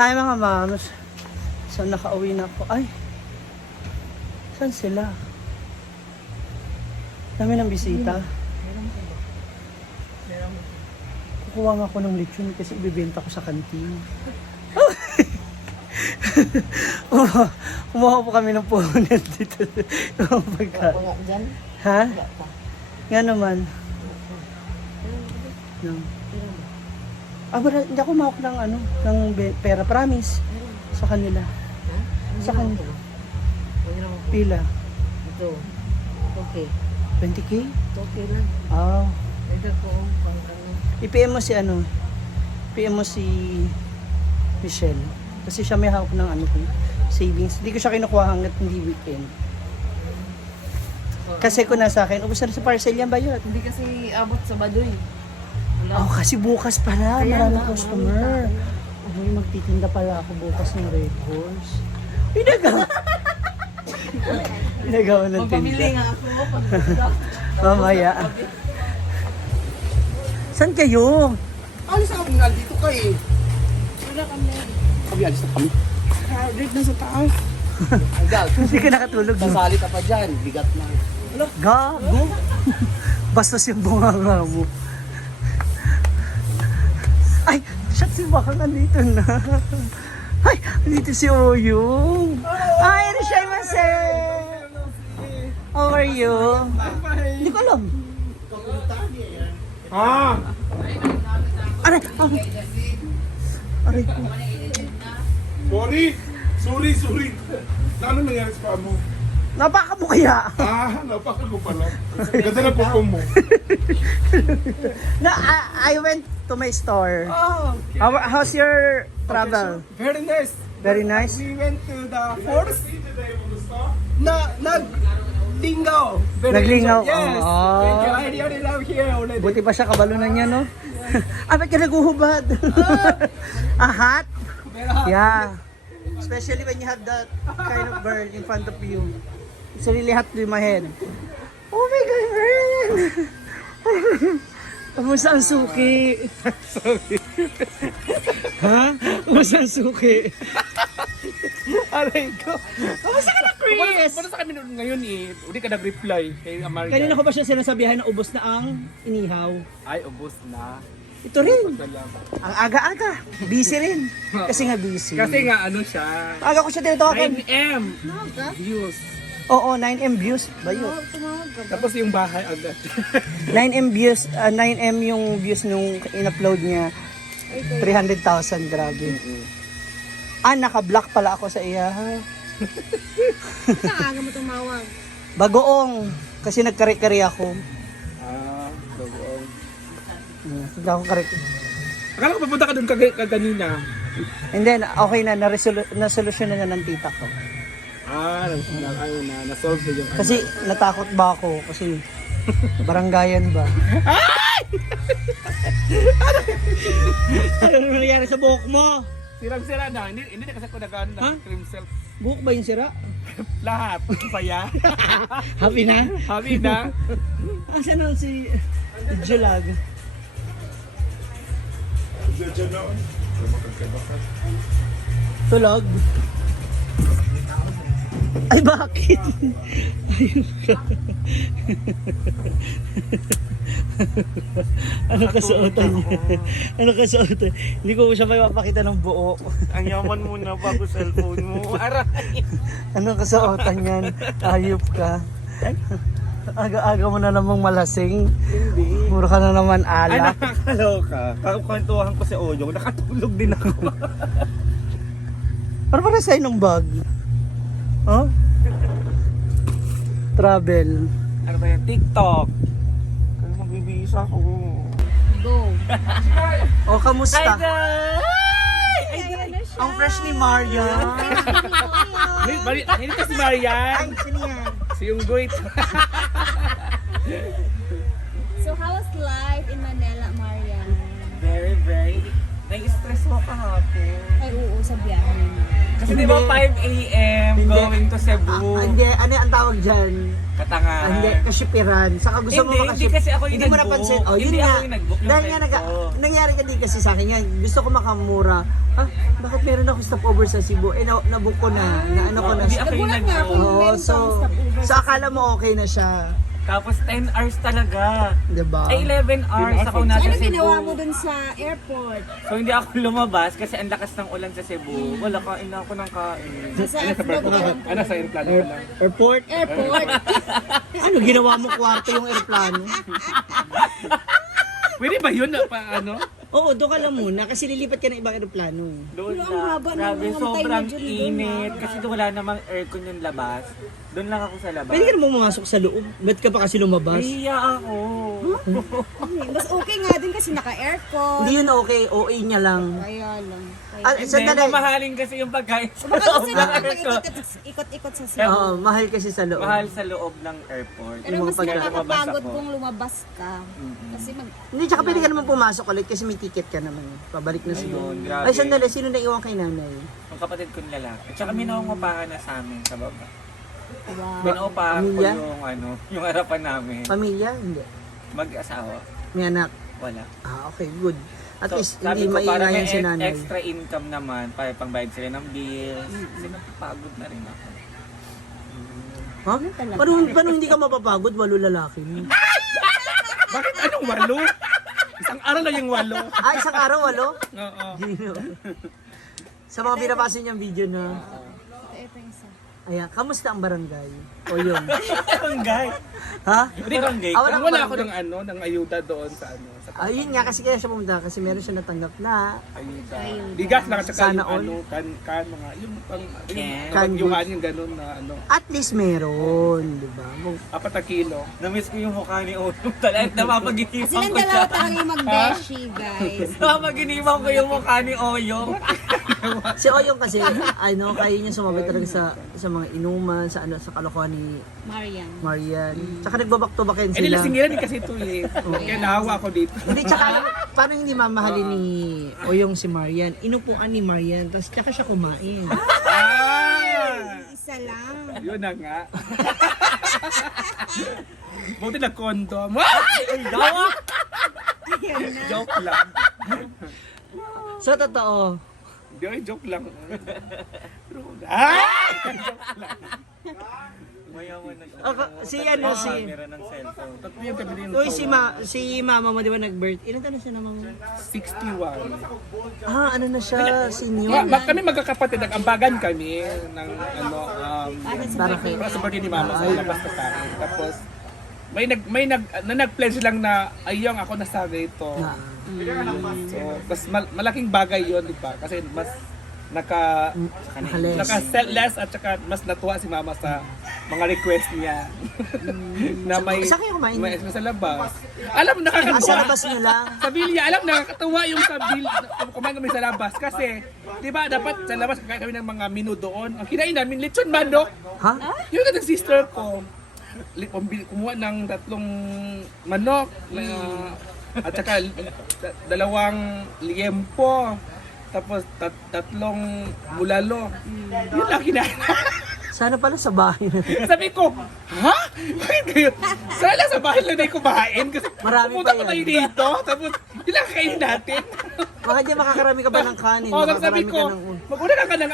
Hi mga moms. So nakauwi na ako. Ay, saan sila? Dami ng bisita. Kukuha nga ako ng lechon kasi ibibenta ko sa kantin. Kumuha po kami ng puhunan dito. Wala dyan? Ha? Wala pa. Nga naman. No. Hindi ako mahawak ng ng pera. Promise. Sa kanila. Ha? Sa kanila. Pila? Ito. Okay. 20K? Okay lang. Ah. Ito ko pang I-PM mo si PM mo si Michelle. Kasi siya may hawak ng savings. Hindi ko siya kinukuha hanggat hindi weekend. Kasi kung nasa akin, ubos na sa parcel yan bayot. Hindi kasi abot sa Baduy. Wala. Oh, kasi bukas pala, Kaya maraming nga, customer. Uy, magtitinda pala ako bukas ng Red Horse. Pinagawa ng Magpamili tinda. nga ako. Mamaya. Saan kayo? Alis na kami nandito ka eh. Wala kami. Kami alis na kami. Crowded na sa taas. Agad. Hindi ka nakatulog. No? Sasali ka pa dyan. Bigat na. Gago. Bastos yung bunganga mo. Ay, shit, si Bakang nandito na. Ay, nandito si Oyong. Ay, Irishayamase. How are you? Hindi ko alam. Ah! Aray, aray ko. Sorry. Ano nangyari sa paa mo? Napaka mo kaya? Napaka ko pala. Ganda na po mo. I went to my store. Oh, How's your travel? very nice. Very nice. We went to the forest. Naglingaw. Very Naglingaw, enjoy. Yes. oh. Thank you. I really love here already. Buti pa siya kabalunan niya, no? Ba't ka naguhubad? Hot? Yeah. Especially when you have that kind of girl in front of you. It's really hot to my head. Oh my God, girl! Kamusta ang suki? Ha? Kamusta ang suki? Aray ko. Kamusta ka na, Chris? Pumunta sa kami noon ngayon eh. Hindi ka nag-reply kay Amalia. Kanina ko ba siya sinasabihan na ubos na ang inihaw? Ay, ubos na. Ito rin. Salam. Ang aga-aga. Busy rin. Kasi nga busy. Kasi nga ano siya. Aga ko siya tinatawagan. 9M views. Oo, 9M views. Bayo. Tapos yung bahay agad. 9M views, 9M yung views nung in-upload niya. 300,000, grabe. Naka-block pala ako sa iya. Saan aga mo tumawag? Bagoong. Kasi nagkari-kari ako. Bagoong. Hindi ako kari. Akala ko pupunta ka doon kaganina. And then, okay na, na-solusyon na ng tita ko. Na-solve na yung Kasi natakot ba ako? Kasi baranggayan ba? Ano nangyari sa buhok mo? Sirang-sira na. Hindi na kasi ako nag-ano Ha? ng cream self. Buhok ba yung sira? Lahat. Saya. Happy na? Happy na. Asan na si Julag? Diyan na. Magkakabakat. Tulog? Ay, bakit? Ano kasuotan niya? Ano kasuotan? Hindi ko siya may mapakita ng buo. Ang yaman mo na bago cellphone mo. Aray. Ano kasuotan niyan? Ayop ka. Aga-aga mo na namang malasing. Hindi. Puro ka na naman Ay, alak. nakakaloka. Kakukwentuhan ko si Oyong. Nakatulog din ako. Para para sa'yo ng bag. Oh? Travel. Ano ba yan? TikTok. Kaya magbibihis ako. Go. O, kamusta? Ay, Ang fresh ni Maria. Hindi kasi Marian. Sino yan? Si yung Goit. So how's life in Manila, Marian? Very. Nai-stress mo kahapon. Ay, oo, sa biyahe. Kasi di ba 5 a.m. Hindi. going to Cebu? Hindi, ano ang tawag dyan? Katangahan. Hindi, kashipiran. Saka gusto mo Hindi, makaship. hindi kasi ako yung Hindi mo nag-book. napansin. Oh, yun Hindi nga. ako yung nag-book, yung Dahil nga friend ko. nangyari ka din kasi sa akin yan. Gusto ko makamura. Ha? Bakit meron ako stopover sa Cebu? Eh, nabook ko na. Naano ko na Hindi siya. ako yung Nagulat nga ako. nag-book. Oo, Meron so, kang stopover so sa akala mo okay na siya. Tapos 10 hours talaga. Diba? Ay, 11 hours ako nasa Ano Cebu. ginawa mo dun sa airport? So hindi ako lumabas kasi ang lakas ng ulan sa Cebu. Wala kain na ako ng kain. Nasa airport? Ano sa aeroplano ka lang? Airport? Airport. Ano ginawa mo kwarto yung aeroplano? Pwede ba yun na pa ano? Oo, doon ka lang muna kasi lilipat ka ng ibang aeroplano. Doon Pero ang haba ng Grabe, mga sobrang time na dyan doon, init. Kasi doon wala namang aircon yung labas. Doon lang ako sa labas. Pwede ka naman pumasok sa loob. Ba't ka pa kasi lumabas? Nahiya ako. Mas okay nga din kasi naka-aircon. Hindi yun okay, OA niya lang. Kaya lang. Ah, Hindi, sandali. mamahalin kasi yung pagkain sa Baka loob gusto ng lang aircon. ikot-ikot sa Oo, Cebu. mahal kasi sa loob. Mahal sa loob ng airport. Pero yung mas mga pagka- nakakapagod lumabas ako. kung lumabas ka. Kasi Hindi, tsaka pwede ka naman pumasok ulit kasi may ticket ka naman. Pabalik na siguro. Ayun, grabe. Ay, sandali, sino naiwan kay nanay? Ang kapatid kong lalaki. At saka minangungupahan na sa amin sa baba. wow. Minangungupahan ko Pamilya? yung harapan namin. Pamilya? Hindi. Mag-asawa. May anak? Wala. Ah, okay, good. At So, least sabi hindi ko, para maingay may si nanay. extra income naman para pangbayad sila ng bills. Kasi napapagod na rin ako. Ha? Paano hindi ka mapapagod? Walo lalaki mo. Bakit anong walo? Isang araw lang yung walo. Ah, isang araw, walo? Oo. Gino. Sa mga binabasa niyang video na, Ito yung isa. ayan, kamusta ang barangay? O yun. Barangay. Ha? Barangay. Ah, walang Wala barangay. ako ng ano, ng ayuda doon sa ano. Sa Ayun nga, kasi kaya siya pumunta kasi meron siya natanggap na ayuda. Bigas lang at saka Sana yung all. ano, kan mga, yung pang, Can. yung yung ganun na ano, at least meron, di ba? 4 kilo. Na-miss ko yung mukha ni Ono. Talagang napapaginipan Silang ko siya. dalawa tayo mag-beshi, guys. Napapaginipan ko yung mukha ni Oyong. Si Oyong kasi, ano, kaya niya sumabay talaga sa mga inuman, sa ano, sa kalokohan ni Marian. Marian. Tsaka nagbabak-to-bakin Eh, sila. nilasingiran din kasi ito eh. Kaya nahawa ako dito. Hindi, tsaka paano hindi mamahalin ni Oyong si Marian? Inupuan ni Marian, tapos tsaka siya kumain. Ah! Isa lang. Yun na nga. Buti na condom. Ay! Ay, dawa! Joke lang. So, totoo. Hindi, ay, joke lang. Ah! Mayaman na siya. Si ano, si... Camera ng cellphone. Tatlo yung kami rin. Uy, si mama mo, di ba nag-birth? Ilan taon na siya namang... 61. Ah, ano na siya, senior? Kami magkakapatid, nag-ambagan kami ng ano, Para kay... para sa birthday ni Mama sa labas na tayo. Tapos, nag-pledge lang na ayong ako nasa rito. Ah, So, mas malaking bagay yun, di ba? Kasi mas nakales. naka-less at saka mas natuwa si Mama sa mga request niya. na may Saan kayo kumain? may sa labas. Alam mo Ah, sa nakakatuwa. labas nyo lang. Sa Bilya, alam nakakatuwa yung sa Bilya. Kumain kami sa labas kasi, di ba dapat sa labas kakain kami ng mga menu doon. Ang kinain namin, lechon manok. Ha? Yung katang sister ko, kumuha ng 3 manok at saka 2 liempo. Tapos 3 bulalo. Yun lang kinain. Sana pala sa bahay na. Sabi ko, ha? Bakit kayo? Sana sa bahay lang tayo kumain. Kasi Marami pumunta pa pa yan. tayo dito. Tapos, yun lang kain natin. Baka di makakarami ka ba ng kanin? Oh, tapos sabi Makakarami ko, ka ng... mag-una ka ng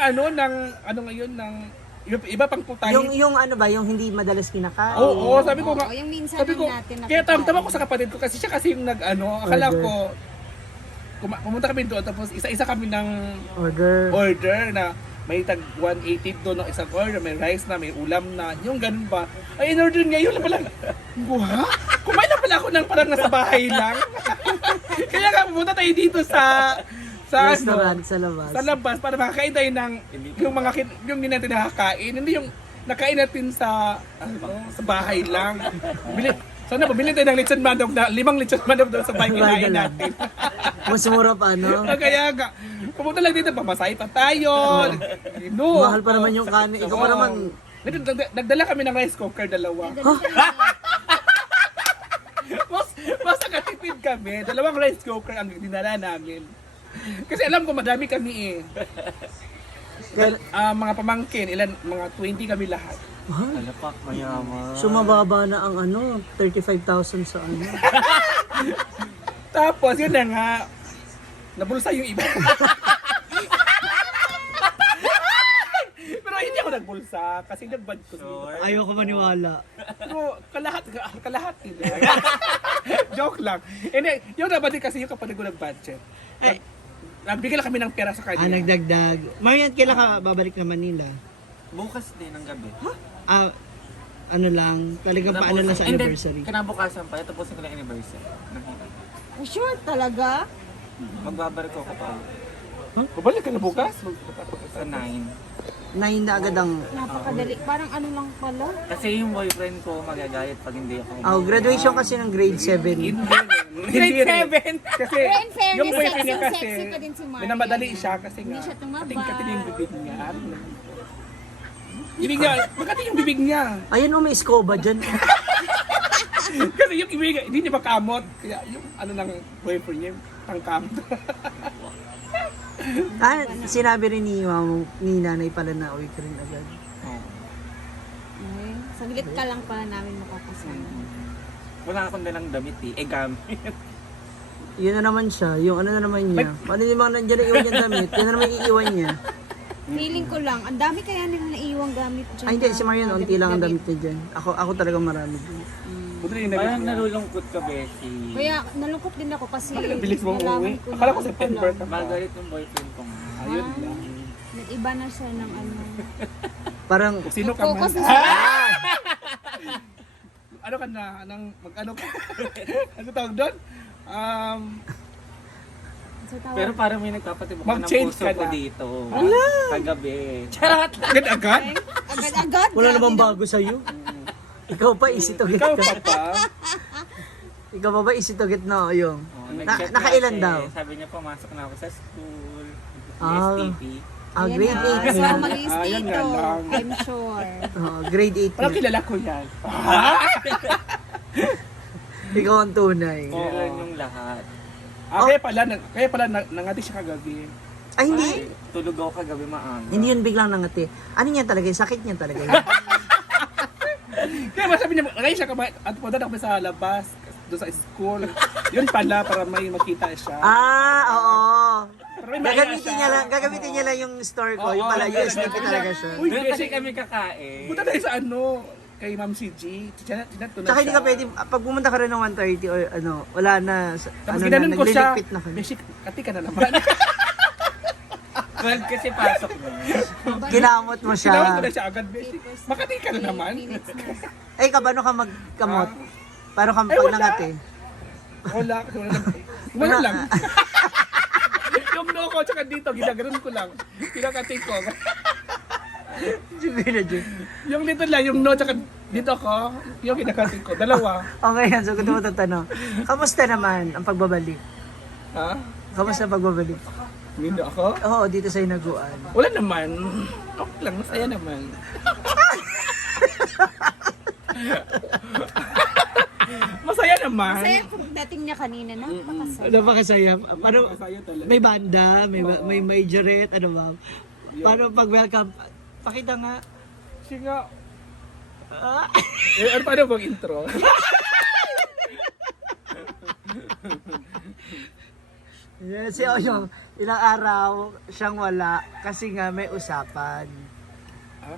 ano ngayon, ng iba pang putahe. Yung ano ba, yung hindi madalas kinakain? Oo, sabi ko nga. Oo, yung minsan Sabi ko, lang natin kaya nakakain. tama ko sa kapatid ko kasi siya kasi yung akala Order. ko, pumunta kami doon tapos isa-isa kami ng Order. na may tag 180 doon ng isang order, may rice na, may ulam na, yung ganun ba. Ay, in-order niya, yun na pala. Ha? Kumain na pala ako ng parang nasa bahay lang. Kaya nga, pumunta tayo dito sa Restaurant sa labas. sa labas para makakain tayo ng yung hindi natin nakakain, hindi yung nakain natin sa sa bahay lang. Sana bumili tayo ng lechon manok na 5 lechon manok doon sa bahay kinain natin. Mas mura pa, no? Kaya nga, pumunta lang dito, pamasahe pa tayo. No. Mahal pa naman yung kanin. Ikaw pa naman... Nagdala kami ng rice cooker, 2. Mas nakatipid kami. 2 rice cooker ang dinala namin. Kasi alam ko madami kami eh. Mga pamangkin, mga 20 kami lahat. Alapak, mayaman. So mababa na ang 35,000 sa ano. Tapos yun na nga, nabulsa yung iba. Pero hindi ako nagbulsa kasi nagbad ko. Sure. Ayoko maniwala. Pero kalahat din. Joke lang. Hindi, yung nabadi kasi yung kapatid ko nag-budget. Ay. Nagbigay lang kami ng pera sa kanya. Nagdagdag. Marian, kailan ka babalik na Manila? Bukas din ng gabi. Ano lang, talagang paano lang sa And then, anniversary. kinabukasan pa, tapusin ko lang anniversary. Sure talaga? Magbabarko ko pa Babalik ka na bukas? sa 9. 9 na agad ang... Napakadali. Parang ano lang pala. Kasi yung boyfriend ko magagalit pag hindi ako. Graduation kasi ng grade 7. Grade 7! Kasi Pero in fairness, yung boyfriend niya kasi, sexy pa din si Marian. minamadali siya kasi Hindi nga, siya tumaba. kating-kating yung bibig niya. Bibig niya, makating yung bibig niya. Ayun, may scoba dyan. Kasi yung ibig, hindi niya makamot. Kaya yung ano ng boyfriend niya, pangkamot. Sinabi rin ni nanay pala na uwi ka rin agad. Oo. Ay, saglit ka lang pala namin makakasama. Wala akong dalang damit gamit. Yun na naman siya, yung ano na naman niya. Ano yung mga nandiyan na iwan niyang damit? Yun na naman iiwan niya. Feeling ko lang, ang dami kaya nang naiiwang gamit dyan. Hindi, si Marian, unti lang ang damit niya dyan. Ako talagang marami din. Buti na yung Parang nabibig. nalulungkot ka, Beshi. Kaya nalungkot din ako kasi Bakit bilis mo nalaman umuwi? ko na Akala ko ano September pala. ka pa. Magalit yung boyfriend ko. Ayun lang. Nag-iba na siya ng ano. Parang, Kung sino ka man. Focus na siya. Ano ka na? Mag-ano ka? Ano tawag doon? Sa tawag. Pero parang may nagpapatibok ka ng Mag-change puso ka ko na. dito. Kagabi. Charot! Agad-agad? Agad-agad. wala grabe namang na. bago sa'yo. Ikaw pa, easy to get Ikaw ka. pa pa? Ikaw pa ba, easy to get na yung? Oh, nag-chat Nakailan kasi. daw? Sabi niya, pumasok na ako sa school. Ah. STP. Ayan Grade na, 8 na. Malis Ayun nga dito. lang. I'm sure. Grade 8 Parang na. kilala ko yan. Ikaw ang tunay. Oo. Kailan yung lahat. Kaya pala nangati siya kagabi. Ay, hindi. Tulog ako kagabi maaga. Hindi yun biglang nangati. Ano niya talaga? Sakit niya talaga yun. Kaya masabi niya, kaya siya kamay, at punta na kami sa labas, doon sa school. Yun pala, para may makita siya. Oo. Para may maya siya. Gagamitin niya lang yung store ko. Oo, Yung pala, oo, USB oo. talaga siya. Uy, Doon kasi kasi kami kakain. punta tayo sa kay Ma'am CG. Tinat ko na Tsaka hindi ka pwede, pag pumunta ka rin ng 1:30 or wala na, Tapos ano na, ginanon ko siya. nagliligpit na kami. Beshi, kati ka na naman. 12 kasi pasok na. Ginamot mo Tinawag ko siya. na siya agad, Beshi. Makati ka na naman. Minutes na. Ay, kabano ka magkamot? Paano ka Ay, pag wala. nangati? Wala. Wala lang. Yung no ko, tsaka dito, ginaganon ko lang. Kinakati ko. Sabi na dyan. Yung dito lang, yung no, tsaka dito ko, yung kinakati ko. Dalawa. Okay, yan. So, kung mo tatanong. Kamusta naman ang pagbabalik? Ha? Kamusta ang pagbabalik? Hindi ako? Oo, dito sa Hinaguan. Wala naman. Okay lang, masaya naman. Masaya naman. Kasi yung dating niya kanina, napakasaya. Ano ba kasaya? Paano, Masaya talaga. may banda, may majorette, ano ba? Paano pag welcome? Pakita nga. Sige nga. Ano paano bang intro? Yes, yung ilang araw siyang wala kasi nga may usapan. Ha?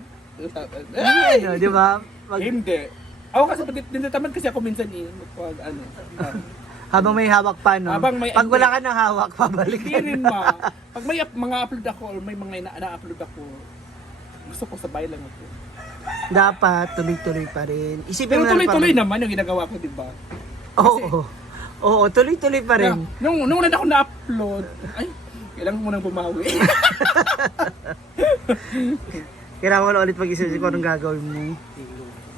Ano, di ba? Hindi. Ako kasi tamad kasi ako minsan pag ano. Habang may hawak pa, no? Habang may- Pag wala ka ng hawak, pabalik Hindi ka rin na. ma. Pag may mga upload ako or may mga na-upload ako, gusto ko sabay lang ako. Dapat tuloy-tuloy pa rin. Isipin Pero mo na tuloy-tuloy naman yung ginagawa ko, di ba? Oo, tuloy-tuloy pa rin. Nung wala na ako na-upload, ay, kailangan mo nang bumawi. Kailangan mo na ulit mag-isip kung anong gagawin mo.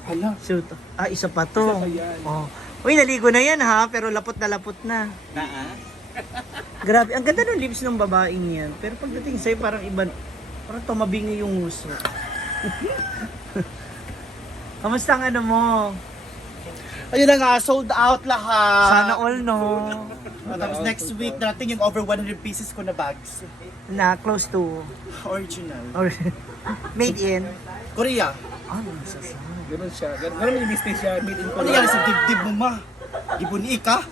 Hala, Shoot. Isa pa to. Isa pa yan. Oh. Uy, naligo na yan ha, pero lapot na. Grabe, ang ganda ng lips ng babaeng yan. Pero pagdating sa'yo, parang iba, parang tumabingi yung nguso. Kamusta ang ano mo? Ayun na nga, sold out lahat. Sana all, no? Tapos next week, natin yung over 100 pieces ko na bags. Na close to, Original. or made in. Korea. Ganun siya. Ganun yung business siya. Made in Ano yan sa dibdib mo, ma? Ibuni ka?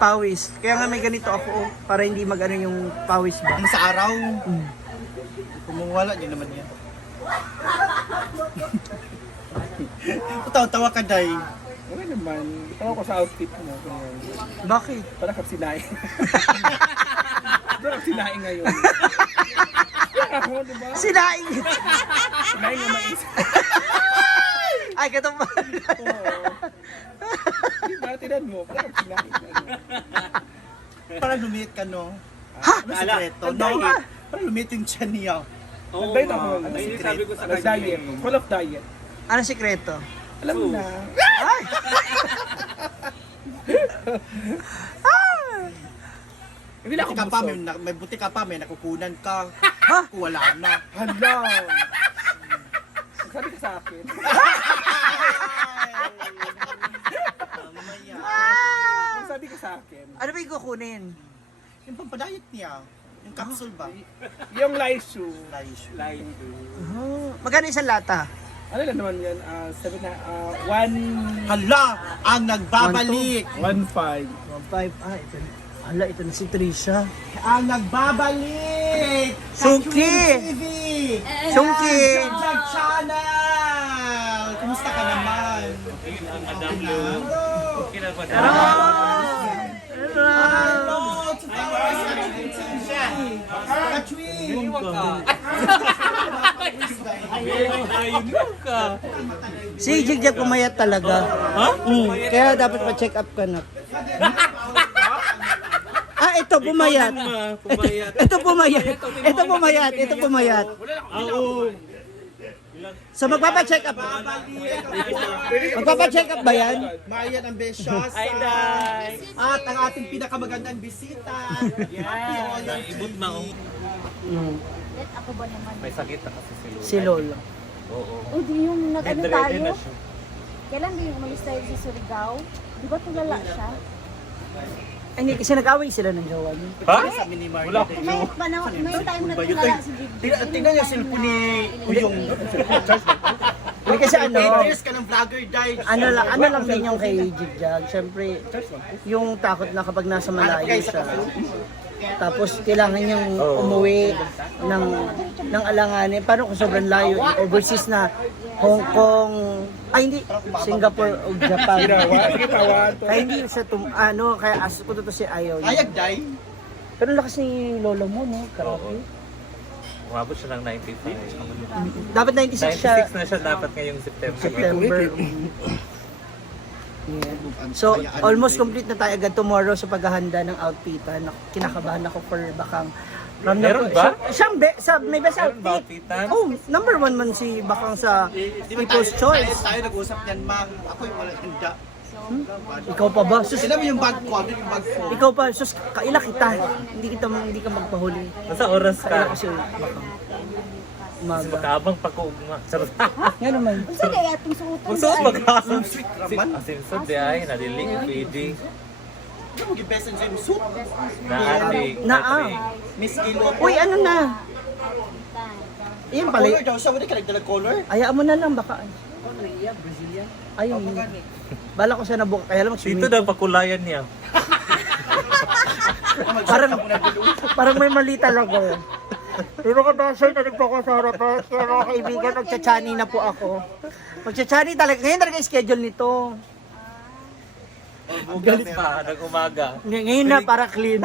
Pawis. Kaya nga may ganito ako, para hindi mag-ano yung pawis ba. Ano sa araw? Kumuwala niyo naman yan. Tawa-tawa ka, Day. Okay naman. Tawa ko sa outfit mo. Bakit? Parang kapsinain. Parang kapsinain ngayon. Ako, diba? Sinaing! Sinain nga mais. Ay, katong ba? Diba? Tinan mo. Parang kapsinain. Parang lumiit ka, no? Ha? Ano sikreto? No, parang lumiit yung tiyan niya. Nag-diet ako. Nag-diet. Full of diet. Ano sikreto? Alam mo na. Hindi na ako Buti ka pa, busog. may buti ka pa, may nakukunan ka. Ha? Wala na. Hala. Sabi ka sa akin. Sabi ka sa akin. Ano ba yung kukunin? Yung pampadayet niya. Yung capsule ba? Yung Lyshu. Magkano isang lata? Ano lang naman yan? Sabi na, 1... Hala! Ang nagbabalik! 1.5. 1.5. Ah, ito. Hala, ito na si Trisha. Ang nagbabalik! Sungki! TV! Sungki! Vlog Channel! Kumusta ka naman? Hello! To followers at Katwin! Si Jigjag pumayat talaga. Kaya dapat pa-check up ka na. Ah, ito pumayat. Ito pumayat. Ito pumayat. Ito pumayat. So magpapa-check up. Magpapa-check up ba yan? Mayan ang Besyosa. At ang ating pinakamagandang bisita. Ibot na oh. Ako ba naman? May sakit na kasi si Lolo. Si Lolo. Oo. O di yung nag-ano Ready tayo? na siya. Kailan din umalis tayo sa Surigao? Di ba tulala siya? Ay, hindi, kasi nag-away sila ng jowa niya. Ha? Sabi ni Mark. Wala. May time na tulala si Gigi. Tingnan niyo cellphone ni Uyong. Hindi kasi ano, 8 years ka ng vlogger, Day. ano lang din yung kay Jigjag. Siyempre, yung takot na kapag nasa malayo siya. Tapos kailangan niyang umuwi ng alanganin. Paano kung sobrang layo? Overseas na Hong Kong, ay hindi, Singapore o Japan. Kaya hindi siya kaya aso ko to si ayaw niya. Ayag, Day. Pero ang lakas ni lolo mo, no? Grabe. Umabot siya ng 95. Dapat 96 siya. 96 na siya dapat ngayong September. September. So, almost complete na tayo agad tomorrow sa paghahanda ng outfitan. Kinakabahan ako for bakang Meron ba? May best Meron ba outfit. outfitan? Oh, number 1 man si Bakang sa People's Choice. Tayo nag-usap niyan, Mang. Ako yung walang handa. Ikaw pa ba? Sus, Sila mo yung bag ko, ano yung bag ko? ikaw pa, sus, kaila kita. Hindi ka magpahuli. Nasa oras Kaila ka. kasi Bakang. Kasi Umaga. makaabang pagkuugma. Charot. Nga naman. Saan kaya itong suotan? Magsuot magkasam. Sweet raman. Asimsod di ay, nadiling, pwede. Ano mo gibesan sa yung suit? Naating. Miss Ilo. Uy, ano na? Iyan pala. Color daw siya, wala ka nagdalag color? Hayaan mo na lang, baka. Ayun. Bala ko siya na buka, kaya lang Dito mag-swimming. daw pakulayan niya. Parang may mali talaga. Pero ka ba, sir, nalig po ako sa harapan. Kaya mga kaibigan, magtsachani na po ako. Magtsachani talaga. Ngayon talaga yung schedule nito. Galit pa, nag-umaga. Ngayon na para clean.